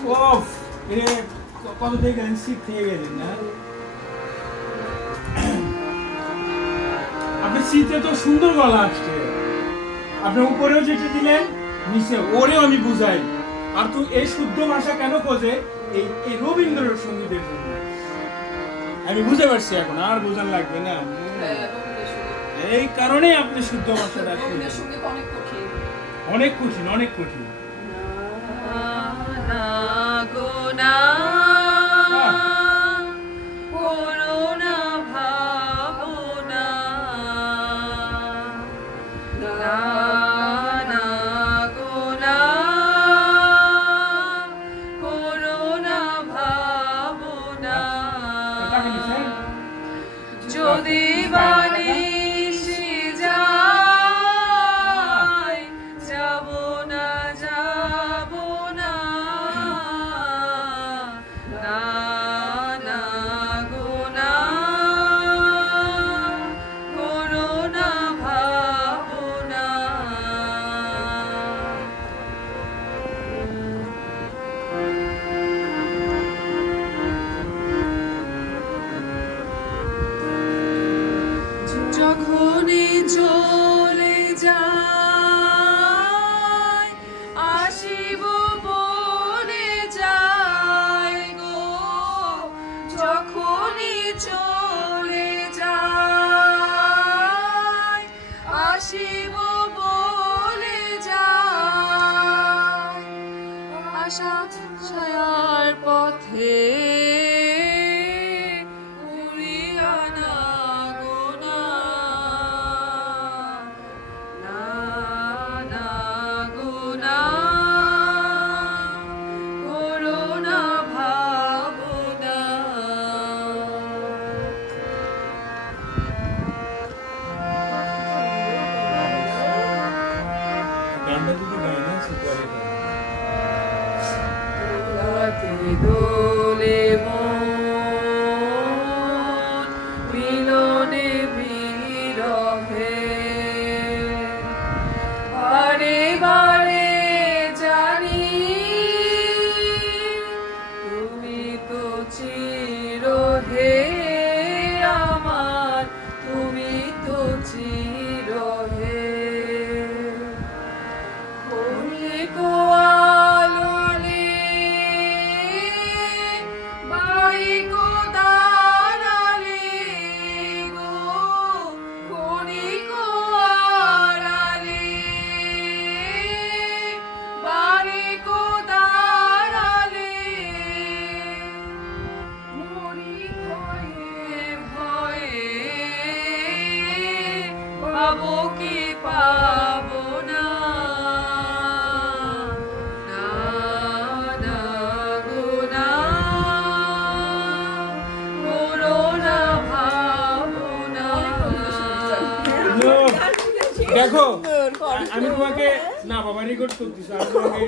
ওফ এ কত থেকে শীত থেকে গেলেন না আপনি শীতে তো সুন্দর গলা আসছে আপনি উপরেও যেটা দিলেন নিচে ওরেও আমি বুঝাই আর তুই এই শুদ্ধ ভাষা কেন খোঁজে এই রবীন্দ্রসঙ্গীতের জন্য আমি বুঝতে পারছি এখন আর বোঝান লাগবে না এই কারণেই আপনি শুদ্ধ ভাষাটা অনেক কঠিন অনেক কঠিন যদি বানিশি যায় যাব না না না গো না করো না ভাবনা যখনই চলে যায় আসিব বলে যায় গো যখনই চলে যায় আসিব বলে যায় আশা ছায়ার পথে দোলে মন মিলনে বিরহে বারে বারে জানি তুমি তো চিরহে আমার তুমি তো চিরহে করলে পাবো কি পাবো না না গো না করো না ভাবনা দেখো আমি তোমাকে না বাবা রেকর্ড করতেছি আমি তোমাকে